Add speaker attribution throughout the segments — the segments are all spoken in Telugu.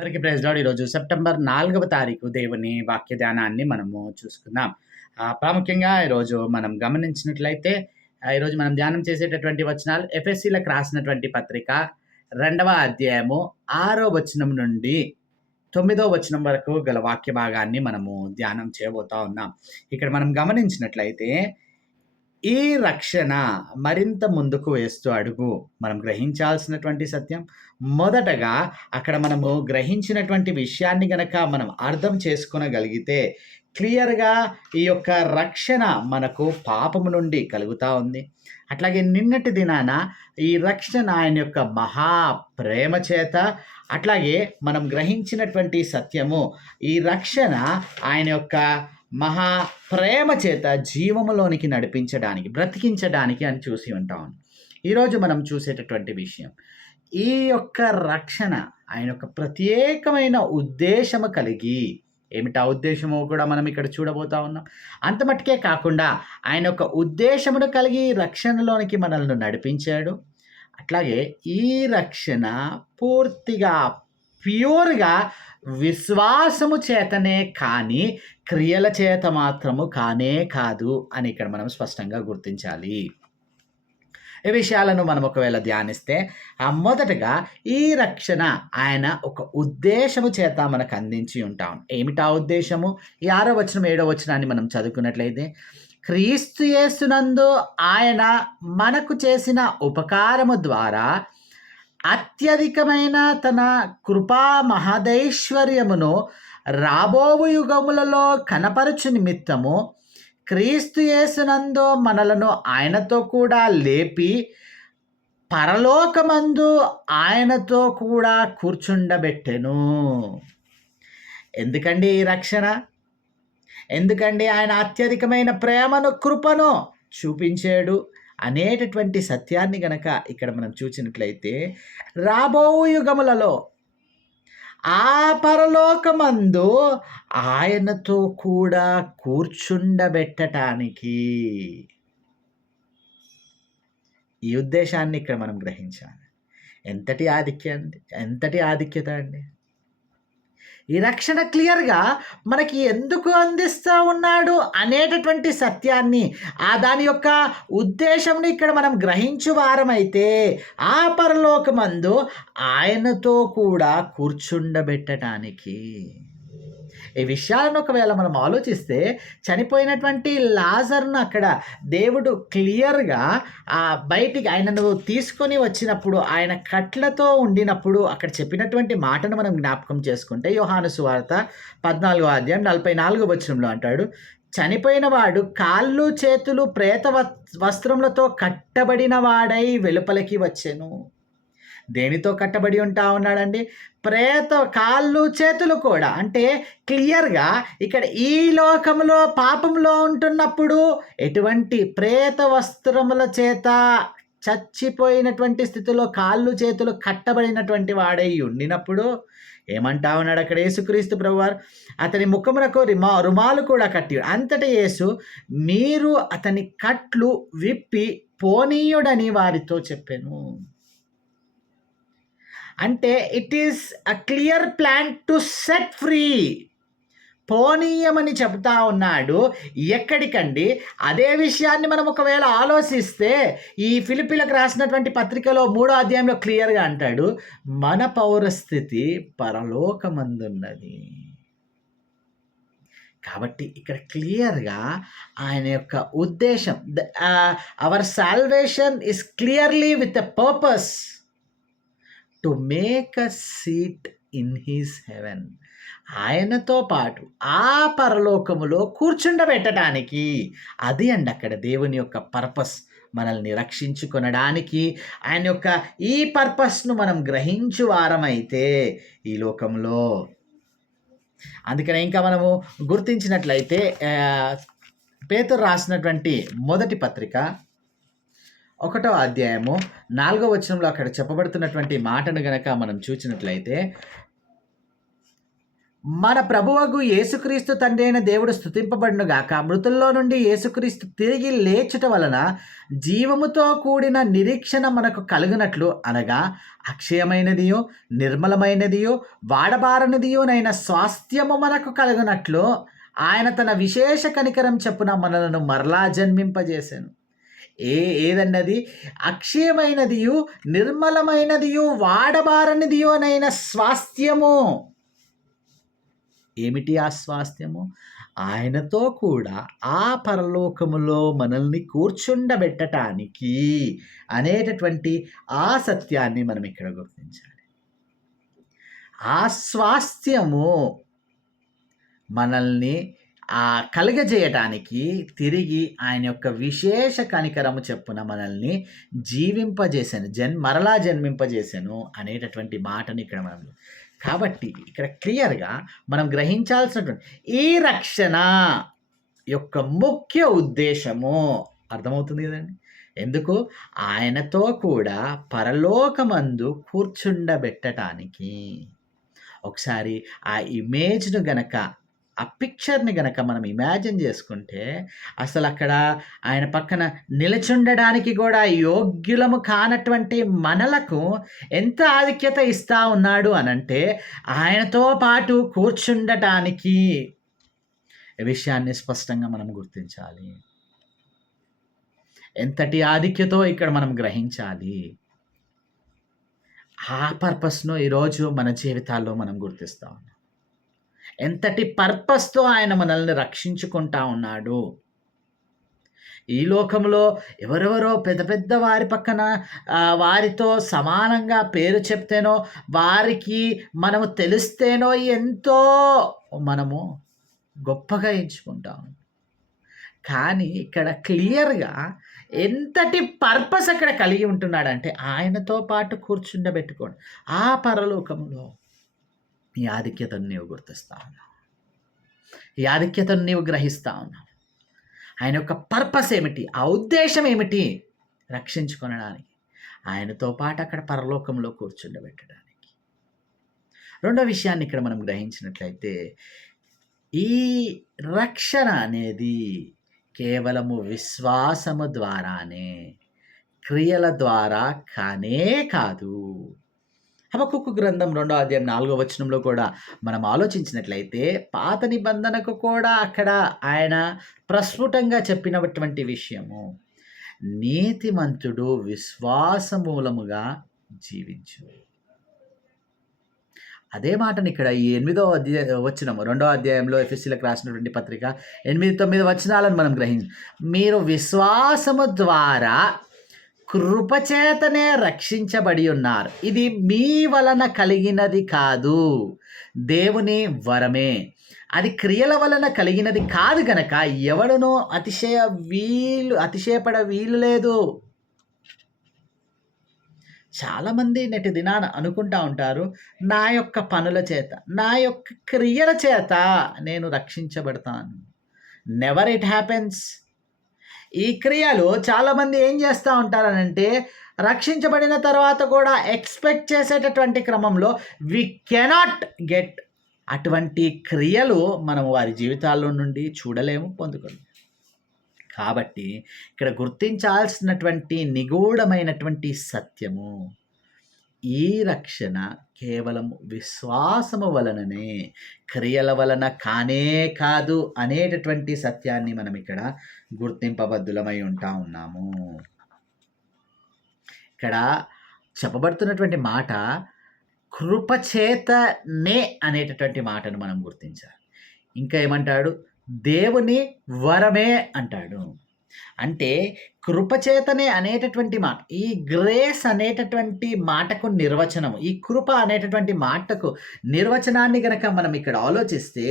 Speaker 1: అందరికీ ప్రైజ్ ఈరోజు సెప్టెంబర్ నాలుగవ తారీఖు దేవుని వాక్య ధ్యానాన్ని మనము చూసుకుందాం. ప్రాముఖ్యంగా ఈరోజు మనం గమనించినట్లయితే ఈరోజు మనం ధ్యానం చేసేటటువంటి వచనాలు ఎఫ్ఎస్సీలకు రాసినటువంటి పత్రిక రెండవ అధ్యాయము ఆరో వచనం నుండి తొమ్మిదో వచనం వరకు గల వాక్య భాగాన్ని మనము ధ్యానం చేయబోతా ఉన్నాం. ఇక్కడ మనం గమనించినట్లయితే ఈ రక్షణ మరింత ముందుకు వేస్తూ అడుగు. మనం గ్రహించాల్సినటువంటి సత్యం. మొదటగా అక్కడ మనము గ్రహించినటువంటి విషయాన్ని గనక మనం అర్థం చేసుకునగలిగితే క్లియర్గా ఈ యొక్క రక్షణ మనకు పాపము నుండి కలుగుతూ ఉంది. అట్లాగే నిన్నటి దినాన ఈ రక్షణ ఆయన యొక్క మహా ప్రేమ చేత అట్లాగే మనం గ్రహించినటువంటి సత్యము ఈ రక్షణ ఆయన యొక్క మహా ప్రేమ చేత జీవములోనికి నడిపించడానికి బ్రతికించడానికి అని చూసి ఉంటాం. ఈరోజు మనం చూసేటటువంటి విషయం ఈ యొక్క రక్షణ ఆయన యొక్క ప్రత్యేకమైన ఉద్దేశము కలిగి ఏమిటా ఉద్దేశము కూడా మనం ఇక్కడ చూడబోతా ఉన్నాం? అంత మట్టుకే కాకుండా ఆయన యొక్క ఉద్దేశమును కలిగి రక్షణలోనికి మనల్ని నడిపించాడు. అట్లాగే ఈ రక్షణ పూర్తిగా ప్యూర్గా విశ్వాసము చేతనే కానీ క్రియల చేత మాత్రము కానే కాదు అని ఇక్కడ మనం స్పష్టంగా గుర్తించాలి. ఈ విషయాలను మనం ఒకవేళ ధ్యానిస్తే మొదటగా ఈ రక్షణ ఆయన ఒక ఉద్దేశము చేత మనకు అందించి ఉంటాం. ఏమిటా ఉద్దేశము? ఈ ఆరో వచనం ఏడో వచనాన్ని మనం చదువుకున్నట్లయితే క్రీస్తు యేసునందు ఆయన మనకు చేసిన ఉపకారము ద్వారా అత్యధికమైన తన కృపా మహదైశ్వర్యమును రాబోవు యుగములలో కనపరచు నిమిత్తము క్రీస్తు యేసునందు మనలను ఆయనతో కూడా లేపి పరలోకమందు ఆయనతో కూడా కూర్చుండబెట్టెను. ఎందుకండి ఈ రక్షణ? ఎందుకండి ఆయన అత్యధికమైన ప్రేమను కృపను చూపించాడు? అనేటటువంటి సత్యాన్ని గనక ఇక్కడ మనం చూసినట్లయితే రాబో యుగములలో ఆ పరలోకమందు ఆయనతో కూడా కూర్చుండబెట్టటానికి ఈ ఉద్దేశాన్ని ఇక్కడ మనం గ్రహించాలి. ఎంతటి ఆధిక్య అండి ఎంతటి ఆధిక్యత అండి? ఈ రక్షణ క్లియర్గా మనకి ఎందుకు అందిస్తూ ఉన్నాడు అనేటటువంటి సత్యాన్ని ఆ దాని యొక్క ఉద్దేశంని ఇక్కడ మనం గ్రహించు వారమైతే ఆ పరలోకమందు ఆయనతో కూడా కూర్చుండబెట్టడానికి ఈ విషయాలను ఒకవేళ మనం ఆలోచిస్తే చనిపోయినటువంటి లాజర్ను అక్కడ దేవుడు క్లియర్గా ఆ బయటికి ఆయనను తీసుకొని వచ్చినప్పుడు ఆయన కట్లతో ఉండినప్పుడు అక్కడ చెప్పినటువంటి మాటను మనం జ్ఞాపకం చేసుకుంటే యోహాను సువార్త పద్నాలుగో అధ్యాయం నలభై నాలుగో వచనంలో అంటాడు చనిపోయిన వాడు కాళ్ళు చేతులు ప్రేత వస్త్రములతో కట్టబడిన వాడై వెలుపలికి వచ్చెను. దేనితో కట్టబడి ఉంటా ఉన్నాడండి? ప్రేత కాళ్ళు చేతులు కూడా. అంటే క్లియర్గా ఇక్కడ ఈ లోకంలో పాపంలో ఉంటున్నప్పుడు ఎటువంటి ప్రేత వస్త్రముల చేత చచ్చిపోయినటువంటి స్థితిలో కాళ్ళు చేతులు కట్టబడినటువంటి వాడై ఉండినప్పుడు ఏమంటా ఉన్నాడు అక్కడ యేసుక్రీస్తు ప్రభువారు? అతని ముఖమునకు రిమా రుమాలు కూడా కట్టి అంతటి యేసు మీరు అతని కట్లు విప్పి పోనీయుడని వారితో చెప్పాను. అంటే it is a clear plan to set free పోనీయమని చెబుతా ఉన్నాడు. ఎక్కడికండి? అదే విషయాన్ని మనం ఒకవేళ ఆలోచిస్తే ఈ ఫిలిపిలకు రాసినటువంటి పత్రికలో మూడో అధ్యాయంలో క్లియర్గా అంటాడు. మన పౌరస్థితి పరలోకమందున్నది. కాబట్టి ఇక్కడ క్లియర్గా ఆయన యొక్క ఉద్దేశం our salvation is clearly with a purpose to make a seat in his heaven ఆయనతో పాటు ఆ పరలోకములో కూర్చుండబెట్టడానికి అది అండి అక్కడ దేవుని యొక్క పర్పస్ మనల్ని రక్షించుకొనడానికి ఆయన యొక్క ఈ పర్పస్ను మనం గ్రహించు వారమైతే ఈ లోకంలో. అందుకనే ఇంకా మనము గుర్తించినట్లయితే పేతురు రాసినటువంటి మొదటి పత్రిక ఒకటో అధ్యాయము నాలుగో వచనంలో అక్కడ చెప్పబడుతున్నటువంటి మాటను గనక మనం చూసినట్లయితే మన ప్రభువగు యేసుక్రీస్తు తండ్రి అయిన దేవుడు స్థుతింపబడును గాక మృతుల్లో నుండి యేసుక్రీస్తు తిరిగి లేచుట వలన జీవముతో కూడిన నిరీక్షణ మనకు కలుగునట్లు అనగా అక్షయమైనదియో నిర్మలమైనదియో వాడబారనిదియోనైన స్వాస్థ్యము మనకు కలుగునట్లు ఆయన తన విశేష కనికరం చెప్పున మనలను మరలా జన్మింపజేశాను ఏ ఏదన్నది? అక్షయమైనదియు నిర్మలమైనదియు వాడబారనిదియోనైన స్వాస్థ్యము. ఏమిటి ఆ స్వాస్థ్యము? ఆయనతో కూడా ఆ పరలోకములో మనల్ని కూర్చుండబెట్టటానికి అనేటటువంటి ఆ సత్యాన్ని మనం ఇక్కడ గుర్తించాలి. ఆ స్వాస్థ్యము మనల్ని ఆ కలుగజేయటానికి తిరిగి ఆయన యొక్క విశేష కనికరము చెప్పున మనల్ని జీవింపజేశాను జన్ మరలా జన్మింపజేశాను అనేటటువంటి మాటని ఇక్కడ మనం కాబట్టి ఇక్కడ క్లియర్గా మనం గ్రహించాల్సినటువంటి ఈ రక్షణ యొక్క ముఖ్య ఉద్దేశము అర్థమవుతుంది కదండి? ఎందుకు? ఆయనతో కూడా పరలోకమందు కూర్చుండబెట్టడానికి ఒకసారి ఆ ఇమేజ్ను గనక ఆ పిక్చర్ని గనక మనం ఇమాజిన్ చేసుకుంటే అసలు అక్కడ ఆయన పక్కన నిలచుండడానికి కూడా యోగ్యులము కానటువంటి మనలకు ఎంత ఆధిక్యత ఇస్తా ఉన్నాడు అనంటే ఆయనతో పాటు కూర్చుండటానికి విషయాన్ని స్పష్టంగా మనం గుర్తించాలి. ఎంతటి ఆధిక్యతో ఇక్కడ మనం గ్రహించాలి? ఆ పర్పస్ను ఈరోజు మన జీవితాల్లో మనం గుర్తిస్తాం. ఎంతటి పర్పస్తో ఆయన మనల్ని రక్షించుకుంటా ఉన్నాడు. ఈ లోకంలో ఎవరెవరో పెద్ద పెద్ద వారి పక్కన వారితో సమానంగా పేరు చెప్తేనో వారికి మనము తెలిస్తేనో ఎంతో మనము గొప్పగా ఎంచుకుంటాం కానీ ఇక్కడ క్లియర్గా ఎంతటి పర్పస్ అక్కడ కలిగి ఉంటున్నాడంటే ఆయనతో పాటు కూర్చుండబెట్టుకోండి. ఆ పరలోకంలో ఈ ఆధిక్యతను నీవు గుర్తిస్తా ఉన్నావు. ఈ ఆధిక్యతను నీవు గ్రహిస్తా ఉన్నావు. ఆయన యొక్క పర్పస్ ఏమిటి? ఆ ఉద్దేశం ఏమిటి? రక్షించుకొనడానికి. ఆయనతో పాటు అక్కడ పరలోకంలో కూర్చుండబెట్టడానికి. రెండో విషయాన్ని ఇక్కడ మనం గ్రహించినట్లయితే ఈ రక్షణ అనేది కేవలము విశ్వాసము ద్వారానే క్రియల ద్వారా కానే కాదు. హబకుక్కు గ్రంథం రెండో అధ్యాయం నాలుగో వచనంలో కూడా మనం ఆలోచించినట్లయితే పాత నిబంధనకు కూడా అక్కడ ఆయన ప్రస్ఫుటంగా చెప్పినటువంటి విషయము. నీతిమంతుడు విశ్వాసమూలముగా జీవించు. అదే మాటని ఇక్కడ ఈ ఎనిమిదో అధ్యాయ వచనము రెండో అధ్యాయంలో ఎఫ్ఎస్సీలకు రాసినటువంటి పత్రిక ఎనిమిది తొమ్మిది వచనాలను మనం గ్రహించ. మీరు విశ్వాసము ద్వారా కృపచేతనే రక్షించబడి ఉన్నారు. ఇది మీ వలన కలిగినది కాదు. దేవుని వరమే. అది క్రియల వలన కలిగినది కాదు గనక ఎవడనో అతిశయ వీలు అతిశయపడ వీలు లేదు. చాలామంది నేటి దినాన అనుకుంటా ఉంటారు నా యొక్క పనుల చేత నా యొక్క క్రియల చేత నేను రక్షించబడతాను. నెవర్ ఇట్ హ్యాపెన్స్ ఈ క్రియలు చాలామంది ఏం చేస్తూ ఉంటారనంటే రక్షించబడిన తర్వాత కూడా ఎక్స్పెక్ట్ చేసేటటువంటి క్రమంలో వి కెనాట్ గెట్ అటువంటి క్రియలు మనం వారి జీవితాల్లో నుండి చూడలేము పొందుకోలేము. కాబట్టి ఇక్కడ గుర్తించాల్సినటువంటి నిగూఢమైనటువంటి సత్యము ఈ రక్షణ కేవలం విశ్వాసము వలననే క్రియల వలన కానే కాదు అనేటటువంటి సత్యాన్ని మనం ఇక్కడ గుర్తింపబద్దులమై ఉంటా ఉన్నాము. ఇక్కడ చెప్పబడుతున్నటువంటి మాట కృపచేతనే అనేటటువంటి మాటను మనం గుర్తించాలి. ఇంకా ఏమంటాడు? దేవుని వరమే అంటాడు. అంటే కృపచేతనే అనేటటువంటి మాట ఈ గ్రేస్ అనేటటువంటి మాటకు నిర్వచనం ఈ కృప అనేటటువంటి మాటకు నిర్వచనాన్ని గనక మనం ఇక్కడ ఆలోచిస్తే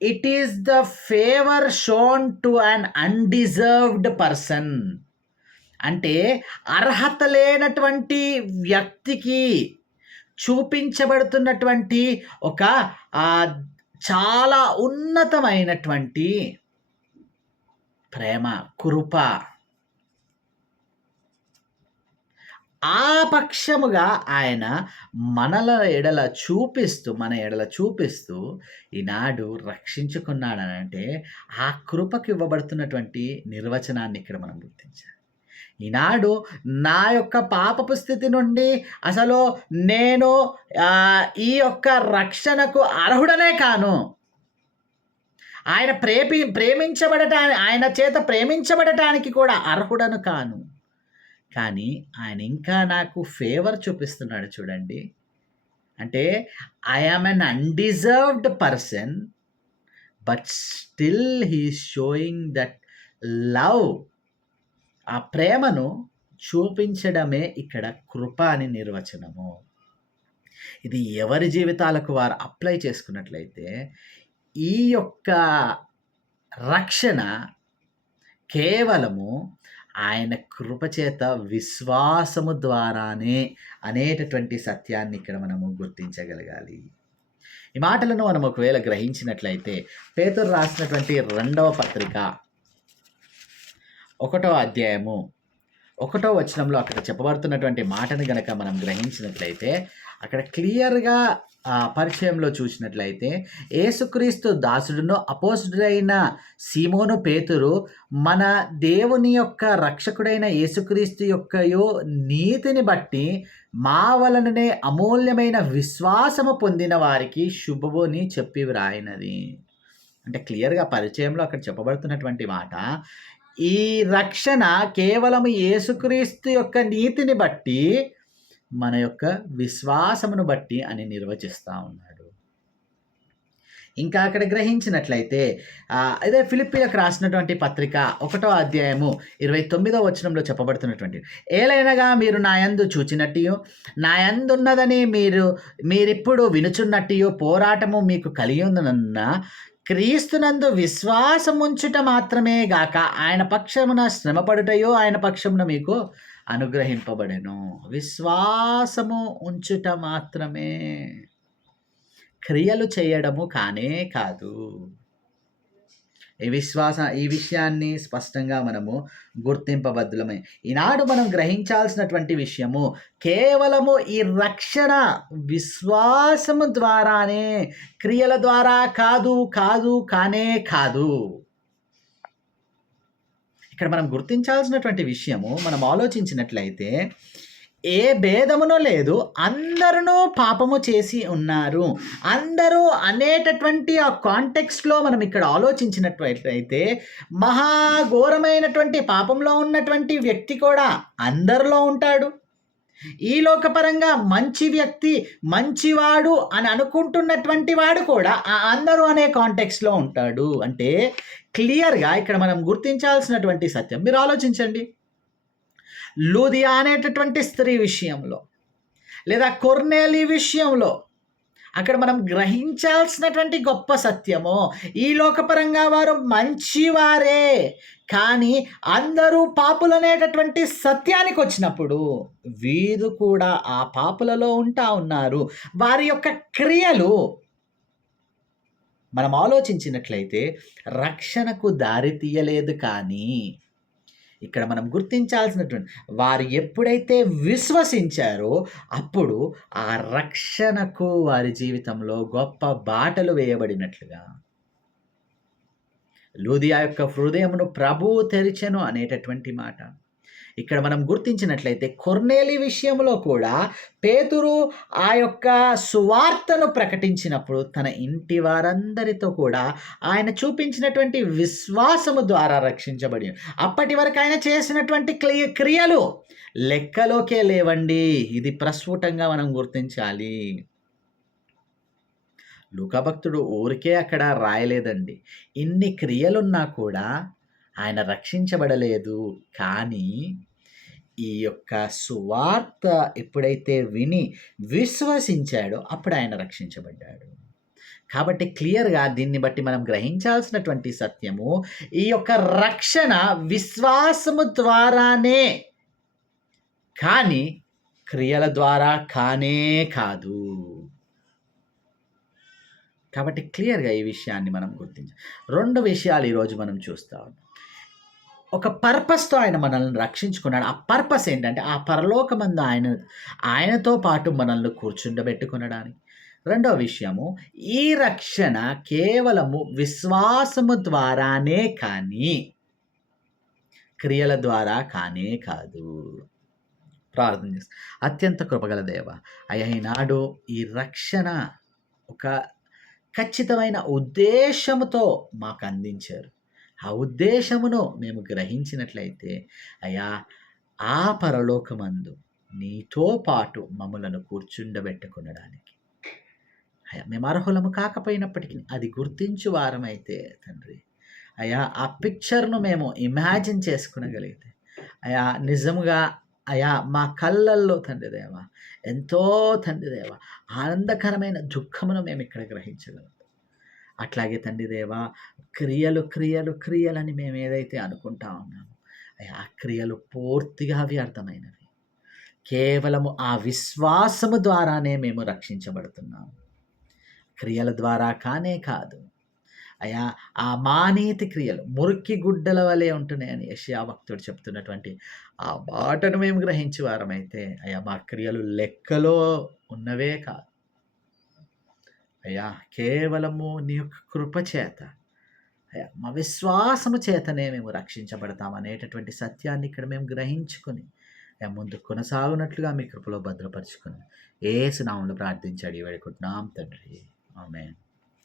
Speaker 1: it is the favour shown to an undeserved person అంటే అర్హత లేనటువంటి వ్యక్తికి చూపించబడుతున్నటువంటి ఒక చాలా ఉన్నతమైనటువంటి ప్రేమ కృప. ఆ పక్షముగా ఆయన మనల ఎడల చూపిస్తూ మన ఎడల చూపిస్తూ ఈనాడు రక్షించుకున్నాడనంటే ఆ కృపకు ఇవ్వబడుతున్నటువంటి నిర్వచనాన్ని ఇక్కడ మనం గుర్తించాలి. ఈనాడు నా యొక్క పాపపు స్థితి నుండి అసలు నేను ఈ యొక్క రక్షణకు అర్హుడనే కాను. ఆయన ప్రేమి ప్రేమించబడటానికి ఆయన చేత ప్రేమించబడటానికి కూడా అర్హుడను కాను. కానీ ఆయన ఇంకా నాకు ఫేవర్ చూపిస్తున్నాడు చూడండి. అంటే I am an undeserved person but still he showing that love ఆ ప్రేమను చూపించడమే ఇక్కడ కృప అని నిర్వచనము. ఇది ఎవరి జీవితాలకు వారు అప్లై చేసుకున్నట్లయితే ఈ యొక్క రక్షణ కేవలము ఆయన కృపచేత విశ్వాసము ద్వారానే అనేటటువంటి సత్యాన్ని ఇక్కడ మనము గుర్తించగలగాలి. ఈ మాటలను మనం ఒకవేళ గ్రహించినట్లయితే పేతురు రాసినటువంటి రెండవ పత్రిక ఒకటో అధ్యాయము ఒకటో వచనంలో అక్కడ చెప్పబడుతున్నటువంటి మాటను గనక మనం గ్రహించినట్లయితే అక్కడ క్లియర్గా పరిచయంలో చూసినట్లయితే ఏసుక్రీస్తు దాసుడును అపోసుడైన సీమోను పేతురు మన దేవుని యొక్క రక్షకుడైన యేసుక్రీస్తు యొక్కయో నీతిని బట్టి మా వలననే అమూల్యమైన విశ్వాసము పొందిన వారికి శుభముని చెప్పి వ్రాయినది. అంటే క్లియర్గా పరిచయంలో అక్కడ చెప్పబడుతున్నటువంటి మాట ఈ రక్షణ కేవలం యేసుక్రీస్తు యొక్క నీతిని బట్టి మన యొక్క విశ్వాసమును బట్టి అని నిర్వచిస్తూ ఉన్నాడు. ఇంకా అక్కడ గ్రహించినట్లయితే అదే ఫిలిప్పీలకు రాసినటువంటి పత్రిక ఒకటో అధ్యాయము ఇరవై తొమ్మిదో వచనంలో చెప్పబడుతున్నటువంటి ఏలైనగా మీరు నా యందు చూచినట్టు నాయందున్నదని మీరు మీరిప్పుడు వినుచున్నట్టు పోరాటము మీకు కలిగి ఉందనన్న క్రీస్తునందు విశ్వాసముంచుట మాత్రమే గాక ఆయన పక్షమున శ్రమపడుటయో ఆయన పక్షమున మీకు అనుగ్రహింపబడెను. విశ్వాసము ఉంచుట మాత్రమే. క్రియలు చేయడము కానే కాదు. ఈ విశ్వాస ఈ విషయాన్ని స్పష్టంగా మనము గుర్తింపబద్దులమే ఈనాడు మనం గ్రహించాల్సినటువంటి విషయము కేవలము ఈ రక్షణ విశ్వాసము ద్వారానే క్రియల ద్వారా కాదు కాదు కానే కాదు. ఇక్కడ మనం గుర్తించాల్సినటువంటి విషయము మనం ఆలోచించినట్లయితే ఏ భేదమునో లేదు అందరూ పాపము చేసి ఉన్నారు. అందరూ అనేటటువంటి ఆ కాంటెక్స్ట్లో మనం ఇక్కడ ఆలోచించినట్లయితే మహాఘోరమైనటువంటి పాపంలో ఉన్నటువంటి వ్యక్తి కూడా అందరిలో ఉంటాడు. ఈ లోకపరంగా మంచి వ్యక్తి మంచివాడు అని అనుకుంటున్నటువంటి వాడు కూడా ఆ అందరూ అనే కాంటెక్స్లో ఉంటాడు. అంటే క్లియర్గా ఇక్కడ మనం గుర్తించాల్సినటువంటి సత్యం. మీరు ఆలోచించండి. లూదియా అనేటటువంటి స్త్రీ విషయంలో లేదా కొర్నేలి విషయంలో అక్కడ మనం గ్రహించాల్సినటువంటి గొప్ప సత్యము. ఈ లోకపరంగా వారు మంచివారే. కానీ అందరూ పాపులనేటటువంటి సత్యానికి వచ్చినప్పుడు వీరు కూడా ఆ పాపులలో ఉంటా ఉన్నారు. వారి యొక్క క్రియలు మనం ఆలోచించినట్లయితే రక్షణకు దారి తీయలేదు కానీ ఇక్కడ మనం గుర్తించాల్సినటువంటి వారు ఎప్పుడైతే విశ్వసించారో అప్పుడు ఆ రక్షణకు వారి జీవితంలో గొప్ప బాటలు వేయబడినట్లుగా. లూదియా యొక్క హృదయమును ప్రభు తెరిచెను అనేటటువంటి మాట. ఇక్కడ మనం గుర్తించినట్లయితే కొర్నేలి విషయంలో కూడా పేతురు ఆ యొక్క సువార్తను ప్రకటించినప్పుడు తన ఇంటి వారందరితో కూడా ఆయన చూపించినటువంటి విశ్వాసము ద్వారా రక్షించబడి అప్పటి వరకు ఆయన చేసినటువంటి క్రియలు లెక్కలోకే లేవండి. ఇది ప్రస్ఫుటంగా మనం గుర్తించాలి. లుకభక్తుడు ఊరికే అక్కడ రాయలేదండి. ఇన్ని క్రియలున్నా కూడా ఆయన రక్షించబడలేదు. కానీ ఈ యొక్క సువార్త ఎప్పుడైతే విని విశ్వసించాడో అప్పుడు ఆయన రక్షించబడ్డాడు. కాబట్టి క్లియర్గా దీన్ని బట్టి మనం గ్రహించాల్సినటువంటి సత్యము ఈ యొక్క రక్షణ విశ్వాసము ద్వారానే. కానీ క్రియల ద్వారా కానే కాదు. కాబట్టి క్లియర్గా ఈ విషయాన్ని మనం గుర్తించాలి రెండు విషయాలు ఈరోజు మనం చూస్తాం. ఒక పర్పస్‌తో ఆయన మనల్ని రక్షించుకున్నాడు. ఆ పర్పస్ ఏంటంటే, ఆ పరలోకమందు ఆయన ఆయనతో పాటు మనల్ని కూర్చుండబెట్టుకునడానికి రెండో విషయము, ఈ రక్షణ కేవలము విశ్వాసము ద్వారానే కానీ, క్రియల ద్వారా కానే కాదు. ప్రార్థన చేస్తాం. అత్యంత కృపగల దేవ! అయ్యా ఈనాడు ఈ రక్షణ ఒక ఖచ్చితమైన ఉద్దేశముతో మాకు అందించారు. ఆ ఉద్దేశమును మేము గ్రహించినట్లయితే, అయ్యా ఆ పరలోకమందు నీతో పాటు మమ్మలను కూర్చుండబెట్టుకునడానికి. అయ్యా మేము అర్హులము కాకపోయినప్పటికీ అది గుర్తించు వారమైతే తండ్రి, అయ్యా ఆ పిక్చర్‌ను మేము ఇమాజిన్ చేసుకునగలిగితే అయ్యా నిజముగా అయ్యా మా కళ్ళల్లో తండ్రి దేవ, ఎంతో తండ్రి దేవ ఆనందకరమైన దుఃఖమును మేము ఇక్కడ గ్రహించగలం. అట్లాగే తండ్రి దేవా క్రియలు, క్రియలు, క్రియలని మేము ఏదైతే అనుకుంటా ఉన్నామో, అయ్యా ఆ క్రియలు పూర్తిగా వ్యర్థమైనవి. కేవలము ఆ విశ్వాసము ద్వారానే మేము రక్షించబడుతున్నాము. క్రియల ద్వారా కానే కాదు. అయ్యా ఆ మానీతి క్రియలు మురికి గుడ్డల వలె ఉంటున్నాయని యషియా భక్తుడు చెప్తున్నటువంటి ఆ మాటను మేము గ్రహించే వారమైతే, అయ్యా మా క్రియలు లెక్కలో ఉన్నవే కాదు. అయ్యా కేవలము నీ యొక్క కృప చేత, అయ్యా మా విశ్వాసము చేతనే మేము రక్షించబడతాం అనేటటువంటి సత్యాన్ని ఇక్కడ మేము గ్రహించుకొని, ముందు కొనసాగునట్లుగా మీ కృపలో భద్రపరుచుకుని ఏ సునామంలో ప్రార్థించి అడిగి వేడుకుంటున్నాం తండ్రి. ఆమె